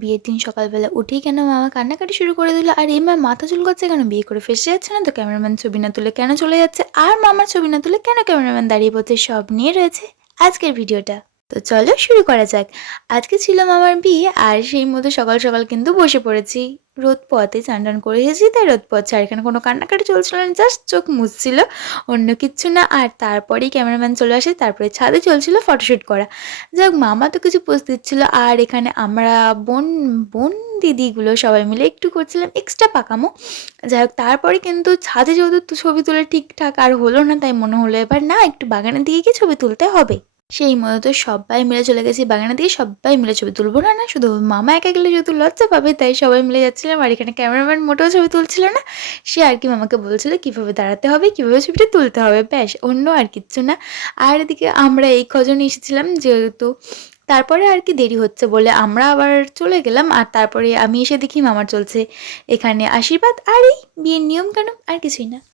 বিয়ের দিন সকালবেলা উঠেই কেন মামা কান্নাকাটি শুরু করে দিল, আর এই মা মাথা চুলকাচ্ছে কেন, বিয়ে করে ফেসে যাচ্ছে না তো, ক্যামেরাম্যান ছবি না তুলে কেন চলে যাচ্ছে, আর মামার ছবি না তুলে কেন ক্যামেরাম্যান দাঁড়িয়ে পড়ছে, সব নিয়ে রয়েছে আজকের ভিডিওটা। তো চলো শুরু করা যাক। আজকে ছিল মামার বিয়ে, আর সেই মতো সকাল সকাল কিন্তু বসে পড়েছি। রোদ পোয়াতে চান টান করে এসেছি, তাই রোদ পোয়াচ্ছে। আর এখানে কোনো কান্নাকাটি চলছিল না, জাস্ট চোখ মুছছিল, অন্য কিচ্ছু না। আর তারপরেই ক্যামেরাম্যান চলে আসে, তারপরে ছাদে চলছিল ফটোশ্যুট করা। যাক, মামা তো কিছু পোজ দিচ্ছিলো, আর এখানে আমরা বোন বোন দিদিগুলো সবাই মিলে একটু করছিলাম এক্সট্রা পাকামো। যাই হোক, তারপরে কিন্তু ছাদে যেহেতু ছবি তোলা ঠিকঠাক আর হলো না, তাই মনে হলো এবার না, একটু বাগানের দিকে গিয়ে ছবি তুলতে হবে। সেই মতো সবাই মিলে চলে গেছি বাগানের দিকে, সবাই মিলে ছবি তুলবো না, না শুধু মামা একা গেলে যেহেতু লজ্জা পাবে, তাই সবাই মিলে যাচ্ছিলাম। আর এখানে ক্যামেরাম্যান মোটেও ছবি তুলছিল না, সে আর কি মামাকে বলছিল কীভাবে দাঁড়াতে হবে, কীভাবে ছবিটা তুলতে হবে, ব্যাস, অন্য আর কিচ্ছু না। আর এদিকে আমরা এই কজন এসেছিলাম যেহেতু, তারপরে আর কি দেরি হচ্ছে বলে আমরা আবার চলে গেলাম। আর তারপরে আমি এসে দেখি মামার চলছে এখানে আশীর্বাদ আর এই বিয়ের নিয়ম কানুন, আর কিছুই না।